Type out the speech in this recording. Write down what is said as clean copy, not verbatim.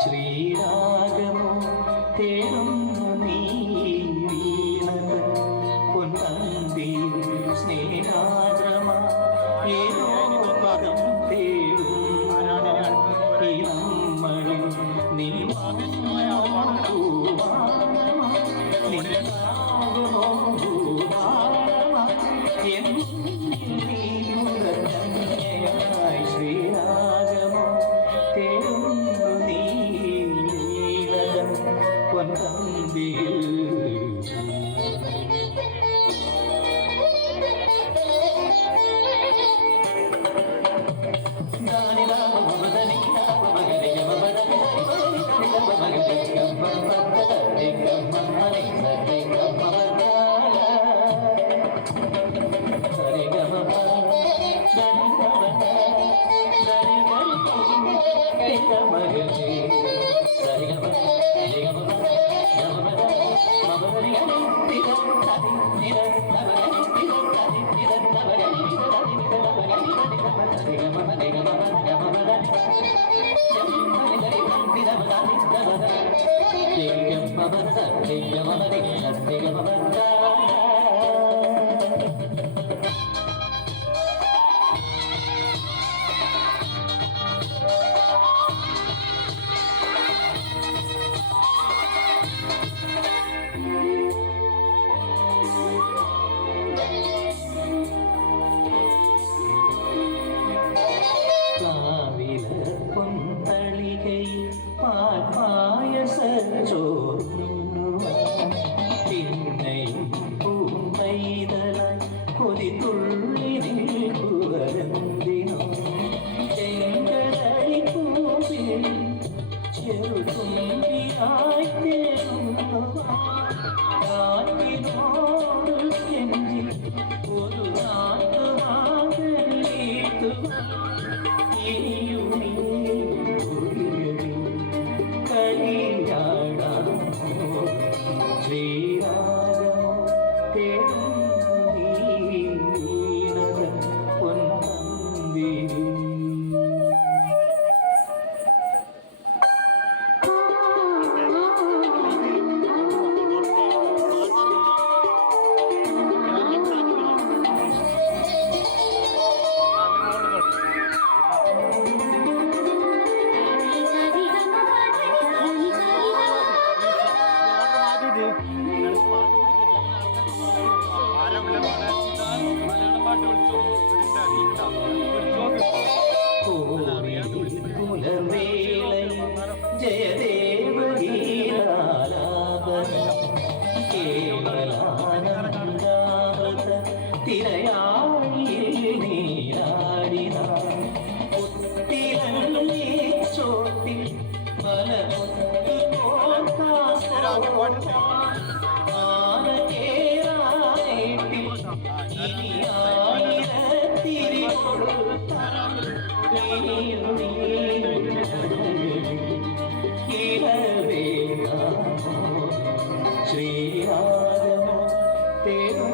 ശ്രീരാഗമോ തേടുന്നു നീ വീണത് പൊൻതന്തി സ്നേഹാദ്രമാ ഏതോ പദം തേടുന്നു ഈ നമ്മളിൽ നീ ശ്രീരാഗമോ തേടുന്നു നീ പൊൻതന്തിയിൽ പിന്നെയും പൂമ്പൈതല കൊതിതുള്ളി നിൽക്കുവരെന്തിനോ ചെങ്കടലി പൂവിൽ ചെറുതുമ്പിയായി തേടുന്നോട് കെഞ്ചി ഒരു നാട്ടുമാകലീട്ടു ശ്രീരാഗമോ തേടുന്നു നീ വീണത് പൊൻതന്തിയിൽ കേവലാനന്ദാമൃത തിരയാഴിയിൽ നീരാടിന ഒത്തിരള്ളി ചോട്ടിൽ മലമുത്തു ആനകേറായിട്ടിൽ ഇനി ആയിരത്തിരി കൊടുത്താൽ ശ്രീരാഗമോ തേടുന്നു